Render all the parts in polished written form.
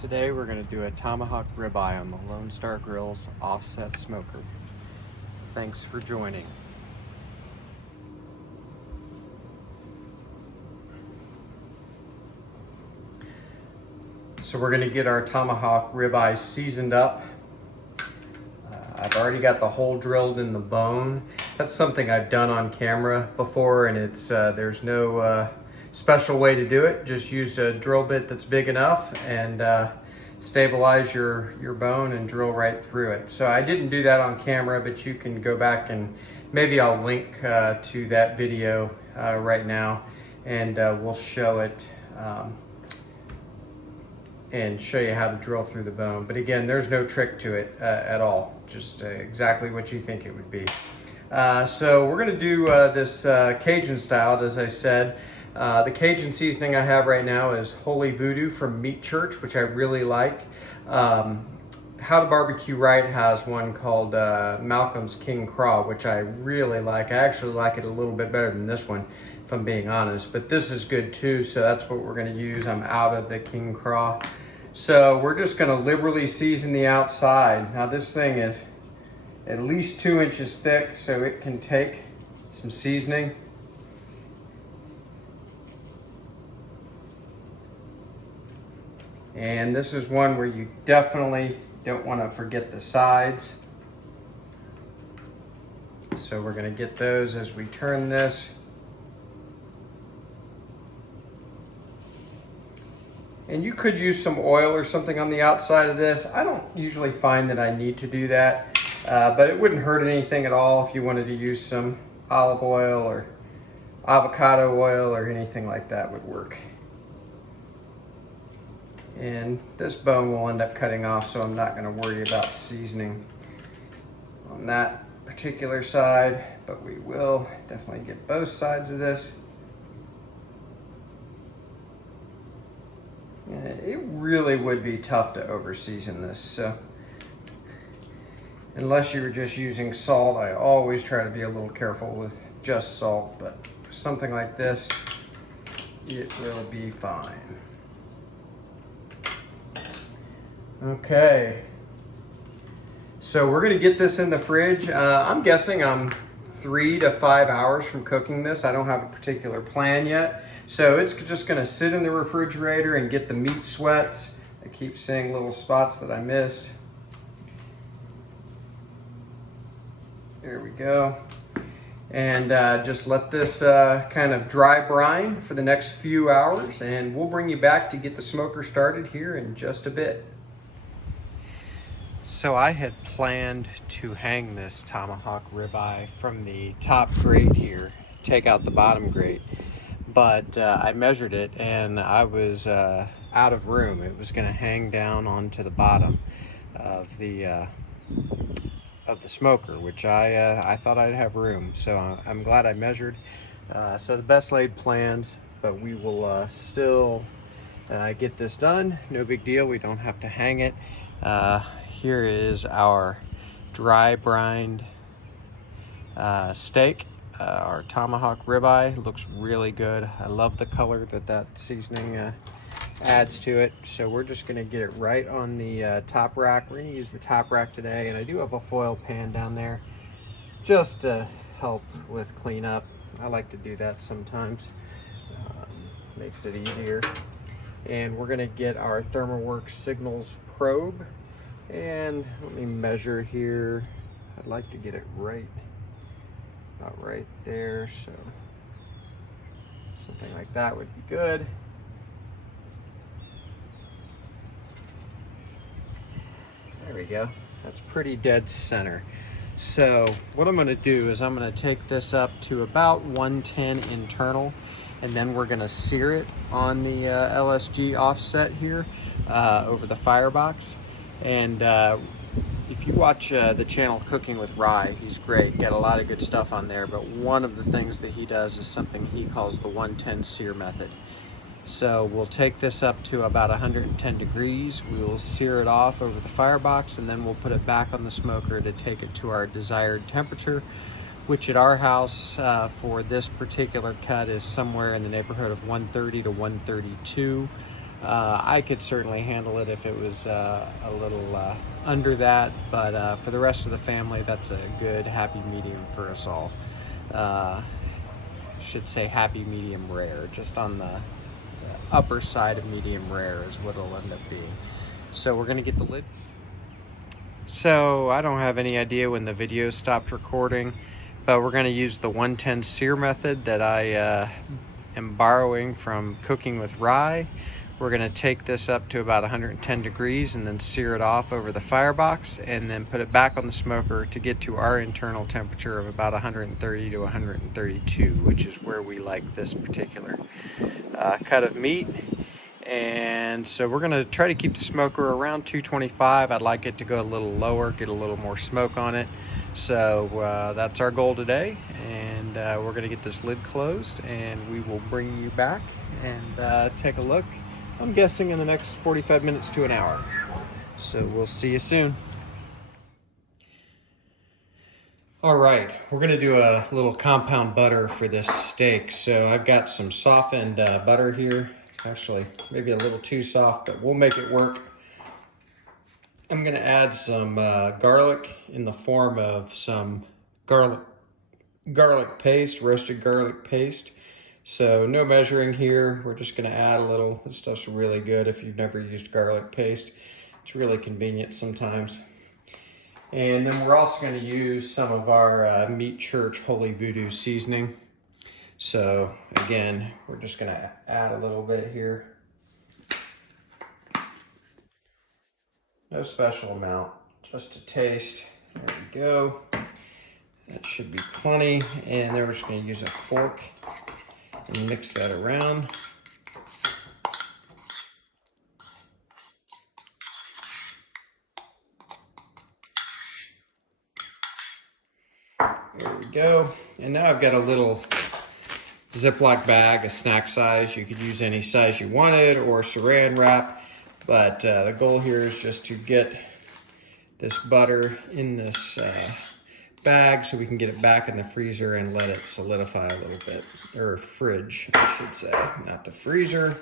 Today we're going to do a Tomahawk Ribeye on the Lonestar Grillz Offset Smoker. Thanks for joining. So we're going to get our Tomahawk Ribeye seasoned up. I've already got the hole drilled in the bone. That's something I've done on camera before, and it's there's no special way to do it. Just use a drill bit that's big enough and stabilize your bone and drill right through it. So I didn't do that on camera, but you can go back and maybe I'll link to that video right now, and we'll show it and show you how to drill through the bone. But again, there's no trick to it at all, just exactly what you think it would be. So we're gonna do this Cajun style, as I said. The Cajun seasoning I have right now is Holy Voodoo from Meat Church, which I really like. How to Barbecue Right has one called Malcolm's King Craw, which I really like. I actually like it a little bit better than this one, if I'm being honest, but this is good too, so that's what we're gonna use. I'm out of the King Craw. So we're just gonna liberally season the outside. Now this thing is at least 2 inches thick, so it can take some seasoning. And this is one where you definitely don't want to forget the sides. So we're going to get those as we turn this. And you could use some oil or something on the outside of this. I don't usually find that I need to do that, but it wouldn't hurt anything at all if you wanted to use some olive oil or avocado oil or anything like that would work. And this bone will end up cutting off, so I'm not going to worry about seasoning on that particular side, but we will definitely get both sides of this. It really would be tough to over season this, so unless you were just using salt, I always try to be a little careful with just salt, but something like this, it will be fine. Okay, so we're gonna get this in the fridge. I'm guessing I'm 3 to 5 hours from cooking this. I don't have a particular plan yet. So it's just gonna sit in the refrigerator and get the meat sweats. I keep seeing little spots that I missed. There we go. And just let this kind of dry brine for the next few hours, and we'll bring you back to get the smoker started here in just a bit. So I had planned to hang this Tomahawk Ribeye from the top grate here, take out the bottom grate, but I measured it and I was out of room. It was going to hang down onto the bottom of the smoker, which I thought I'd have room. So I'm glad I measured. So the best laid plans, but we will still get this done. No big deal. We don't have to hang it. Here is our dry brined steak, our Tomahawk Ribeye. Looks really good. I love the color that seasoning adds to it. So we're just gonna get it right on the top rack. We're gonna use the top rack today, and I do have a foil pan down there just to help with cleanup. I like to do that sometimes. Makes it easier. And we're gonna get our ThermoWorks Signals probe, and let me measure here. I'd like to get it right about right there, so something like that would be good. There we go. That's pretty dead center. So what I'm going to do is I'm going to take this up to about 110 internal, and then we're going to sear it on the LSG offset here over the firebox. And if you watch the channel Cooking with Rye, he's great. Got a lot of good stuff on there, but one of the things that he does is something he calls the 110 sear method. So we'll take this up to about 110 degrees. We will sear it off over the firebox, and then we'll put it back on the smoker to take it to our desired temperature, which at our house for this particular cut is somewhere in the neighborhood of 130 to 132. I could certainly handle it if it was a little under that, but for the rest of the family, that's a good happy medium for us all. Should say happy medium rare, just on the upper side of medium rare is what it'll end up being. So we're gonna get the lid. So I don't have any idea when the video stopped recording, but we're gonna use the 110 sear method that I am borrowing from Cooking with Rye. We're gonna take this up to about 110 degrees and then sear it off over the firebox and then put it back on the smoker to get to our internal temperature of about 130 to 132, which is where we like this particular cut of meat. And so we're gonna try to keep the smoker around 225. I'd like it to go a little lower, get a little more smoke on it. So that's our goal today, and we're gonna get this lid closed and we will bring you back and take a look. I'm guessing in the next 45 minutes to an hour. So we'll see you soon. All right, we're gonna do a little compound butter for this steak. So I've got some softened butter here. Actually, maybe a little too soft, but we'll make it work. I'm gonna add some garlic in the form of some garlic paste, roasted garlic paste. So no measuring here, we're just gonna add a little. This stuff's really good if you've never used garlic paste. It's really convenient sometimes. And then we're also gonna use some of our Meat Church Holy Voodoo seasoning. So again, we're just gonna add a little bit here. No special amount, just a taste. There we go. That should be plenty. And then we're just gonna use a fork and mix that around. There we go. And now I've got a little Ziploc bag, a snack size. You could use any size you wanted or saran wrap, but the goal here is just to get this butter in this bag so we can get it back in the freezer and let it solidify a little bit, or fridge, I should say, not the freezer.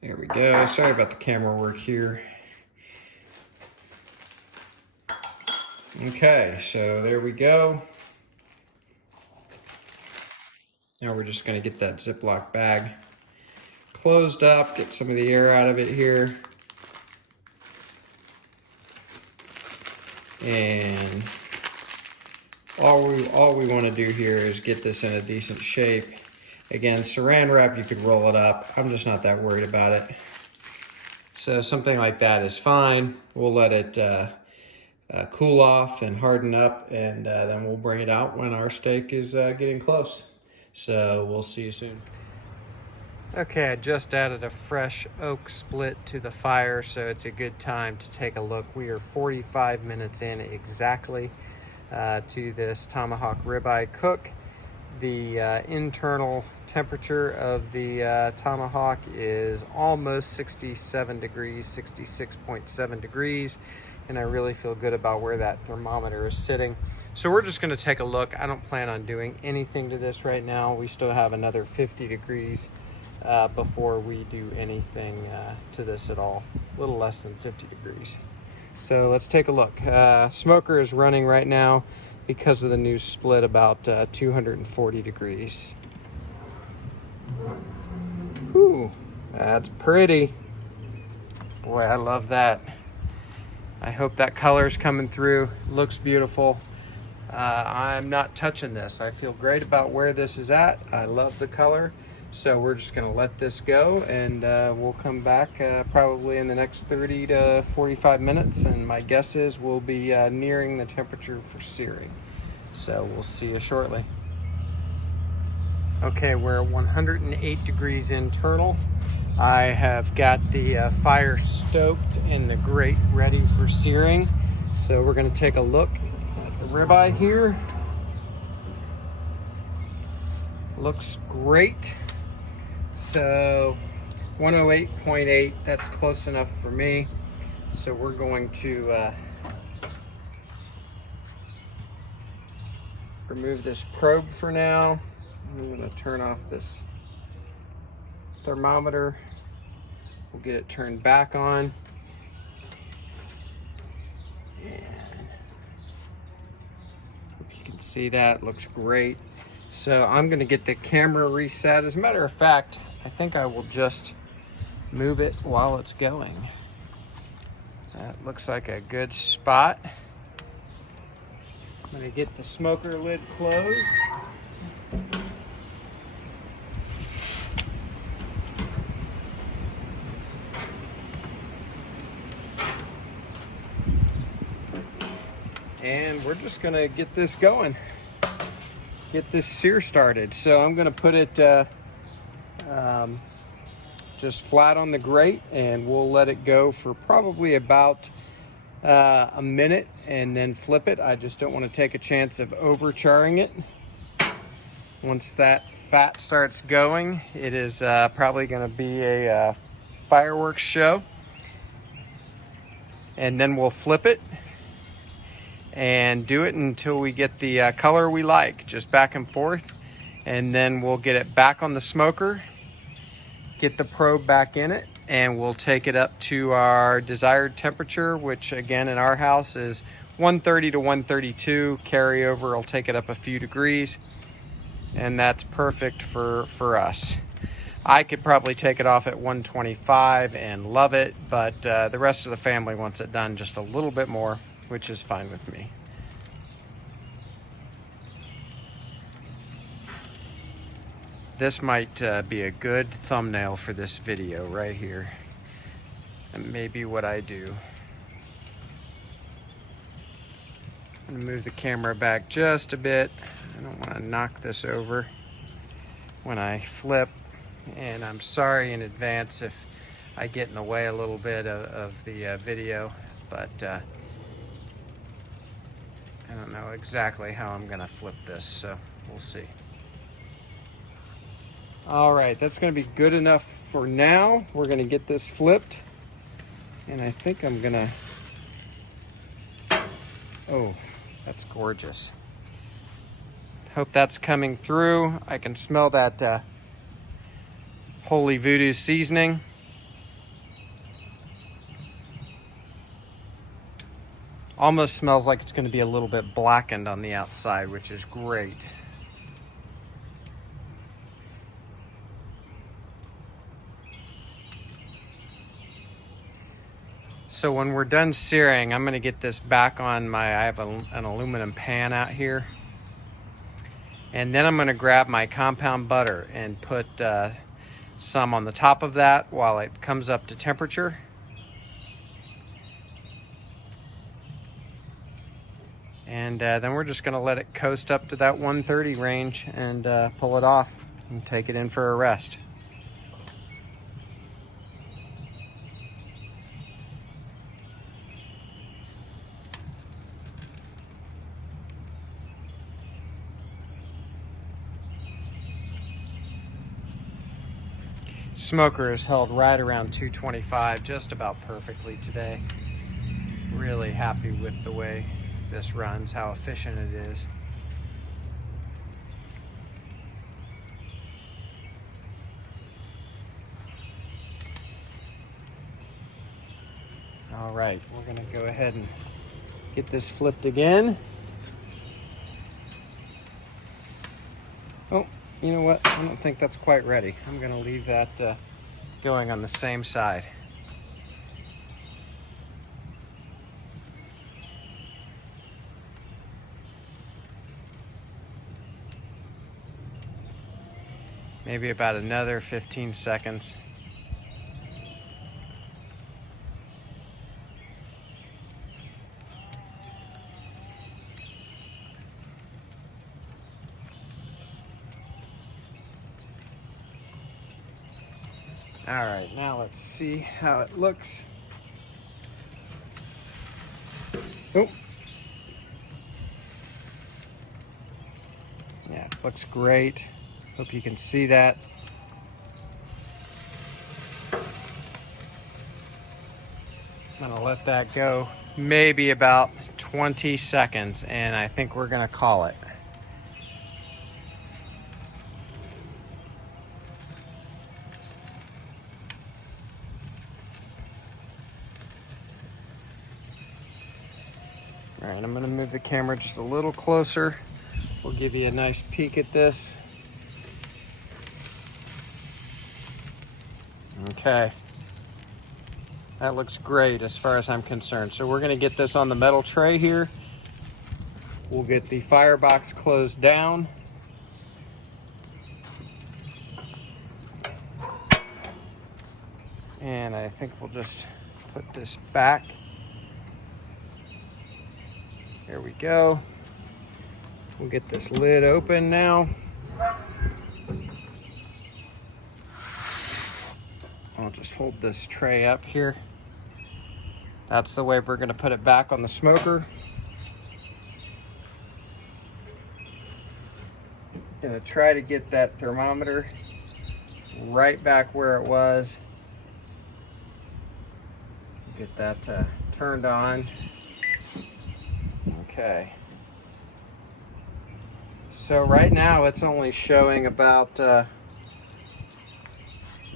There we go. Sorry about the camera work here. Okay, so there we go. Now we're just going to get that Ziploc bag closed up, get some of the air out of it here. And all we want to do here is get this in a decent shape. Again, saran wrap, you could roll it up. I'm just not that worried about it. So something like that is fine. We'll let it cool off and harden up, and then we'll bring it out when our steak is getting close. So we'll see you soon. Okay, I just added a fresh oak split to the fire, so it's a good time to take a look. We are 45 minutes in exactly to this Tomahawk Ribeye cook. The internal temperature of the Tomahawk is almost 67 degrees, 66.7 degrees, and I really feel good about where that thermometer is sitting. So we're just gonna take a look. I don't plan on doing anything to this right now. We still have another 50 degrees before we do anything to this at all. A little less than 50 degrees. So let's take a look. Smoker is running right now because of the new split about 240 degrees. Ooh, that's pretty. Boy, I love that. I hope that color is coming through. Looks beautiful. I'm not touching this. I feel great about where this is at. I love the color. So we're just gonna let this go, and we'll come back probably in the next 30 to 45 minutes. And my guess is we'll be nearing the temperature for searing. So we'll see you shortly. Okay, we're at 108 degrees internal. I have got the fire stoked and the grate ready for searing. So we're gonna take a look at the ribeye here. Looks great. So 108.8, that's close enough for me. So we're going to remove this probe for now. I'm gonna turn off this thermometer. We'll get it turned back on. And hope you can see that, looks great. So I'm gonna get the camera reset. As a matter of fact, I think I will just move it while it's going. That looks like a good spot. I'm gonna get the smoker lid closed. And we're just gonna get this going. Get this sear started. So I'm gonna put it just flat on the grate, and we'll let it go for probably about a minute and then flip it. I just don't want to take a chance of over-charring it. Once that fat starts going, it is probably going to be a fireworks show. And then we'll flip it and do it until we get the color we like, just back and forth. And then we'll get it back on the smoker, get the probe back in it, and we'll take it up to our desired temperature, which again in our house is 130 to 132. Carryover will take it up a few degrees, and that's perfect for us. I could probably take it off at 125 and love it, but the rest of the family wants it done just a little bit more, which is fine with me. This might be a good thumbnail for this video right here. And maybe what I do. I'm gonna move the camera back just a bit. I don't want to knock this over when I flip. And I'm sorry in advance if I get in the way a little bit of the video, but I don't know exactly how I'm gonna flip this, so we'll see. All right, that's gonna be good enough for now. We're gonna get this flipped, and I think I'm gonna, oh, that's gorgeous. Hope that's coming through. I can smell that Holy Voodoo seasoning. Almost smells like it's gonna be a little bit blackened on the outside, which is great. So when we're done searing, I'm gonna get this back on I have an aluminum pan out here. And then I'm gonna grab my compound butter and put some on the top of that while it comes up to temperature. And then we're just gonna let it coast up to that 130 range and pull it off and take it in for a rest. Smoker is held right around 225, just about perfectly today. Really happy with the way this runs, how efficient it is. All right, we're gonna go ahead and get this flipped again. Oh, you know what? I don't think that's quite ready. I'm gonna leave that going on the same side. Maybe about another 15 seconds. All right, now let's see how it looks. Oh. Yeah, it looks great. Hope you can see that. I'm gonna let that go maybe about 20 seconds, and I think we're gonna call it. All right, I'm gonna move the camera just a little closer. We'll give you a nice peek at this. Okay. That looks great as far as I'm concerned. So we're gonna get this on the metal tray here. We'll get the firebox closed down. And I think we'll just put this back. There we go. We'll get this lid open now. I'll just hold this tray up here. That's the way we're gonna put it back on the smoker. Gonna try to get that thermometer right back where it was. Get that turned on. Okay. So right now it's only showing about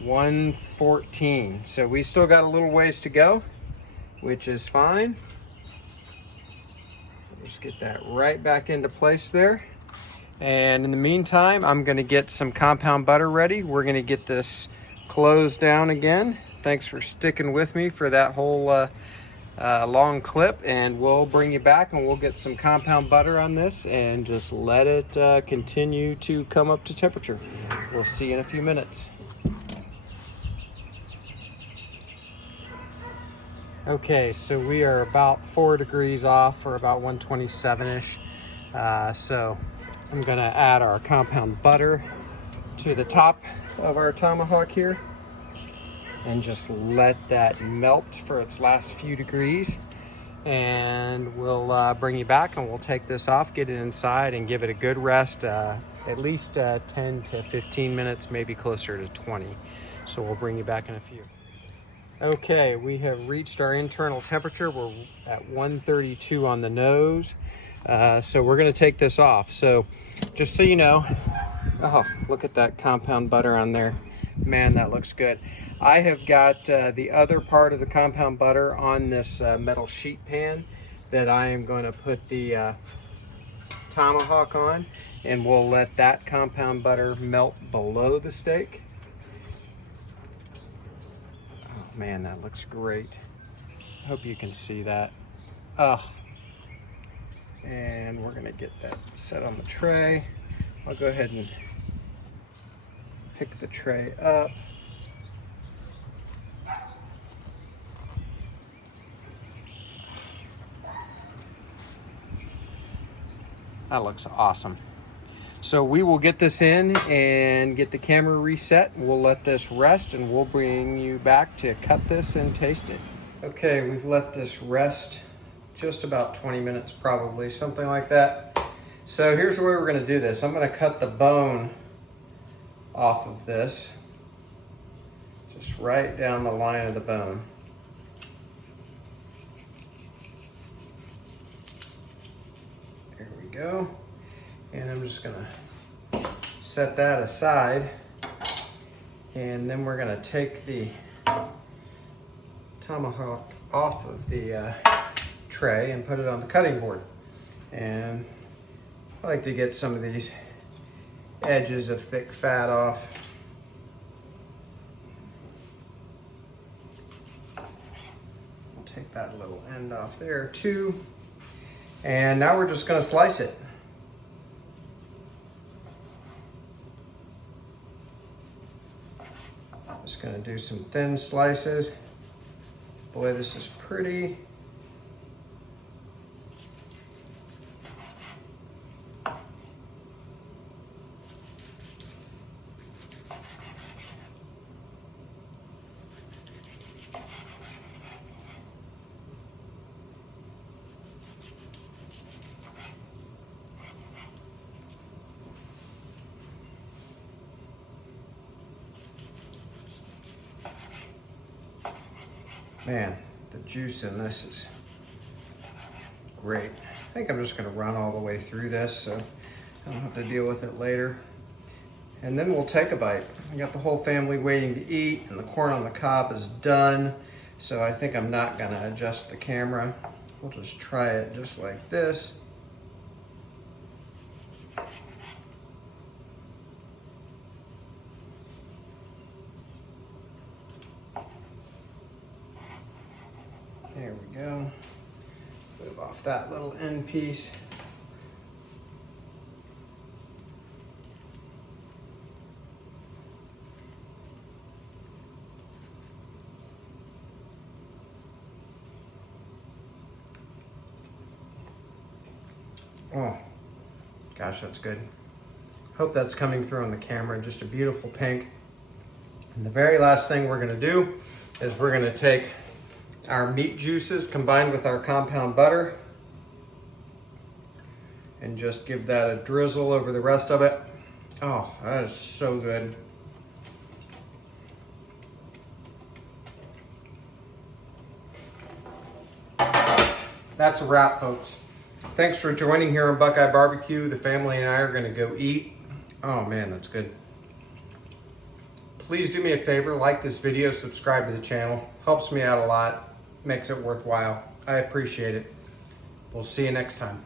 114. So we still got a little ways to go, which is fine. Just get that right back into place there. And in the meantime, I'm gonna get some compound butter ready. We're gonna get this closed down again. Thanks for sticking with me for that whole long clip, and we'll bring you back and we'll get some compound butter on this and just let it continue to come up to temperature. We'll see you in a few minutes. Okay, so we are about 4 degrees off, or about 127-ish. So I'm gonna add our compound butter to the top of our tomahawk here and just let that melt for its last few degrees. And we'll bring you back and we'll take this off, get it inside and give it a good rest, at least 10 to 15 minutes, maybe closer to 20. So we'll bring you back in a few. Okay, we have reached our internal temperature. We're at 132 on the nose. So we're gonna take this off. So just so you know, oh, look at that compound butter on there. Man, that looks good. I have got the other part of the compound butter on this metal sheet pan that I am going to put the tomahawk on, and we'll let that compound butter melt below the steak. Oh man, that looks great. I hope you can see that. Oh. And we're gonna get that set on the tray. I'll go ahead and pick the tray up. That looks awesome. So we will get this in and get the camera reset. We'll let this rest and we'll bring you back to cut this and taste it. Okay, we've let this rest just about 20 minutes probably, something like that. So here's the way we're gonna do this. I'm gonna cut the bone off of this, just right down the line of the bone. There we go. And I'm just gonna set that aside. And then we're gonna take the tomahawk off of the tray and put it on the cutting board. And I like to get some of these edges of thick fat off. I'll take that little end off there too. And now we're just gonna slice it. Just gonna do some thin slices. Boy, this is pretty. Man, the juice in this is great. I think I'm just gonna run all the way through this so I don't have to deal with it later. And then we'll take a bite. I got the whole family waiting to eat and the corn on the cob is done. So I think I'm not gonna adjust the camera. We'll just try it just like this. There we go. Move off that little end piece. Oh, gosh, that's good. Hope that's coming through on the camera. Just a beautiful pink. And the very last thing we're gonna do is we're gonna take our meat juices combined with our compound butter and just give that a drizzle over the rest of it. Oh, that is so good. That's a wrap, folks. Thanks for joining here on BuQeye Barbecue. The family and I are gonna go eat. Oh man, that's good. Please do me a favor, like this video, subscribe to the channel. Helps me out a lot, makes it worthwhile. I appreciate it. We'll see you next time.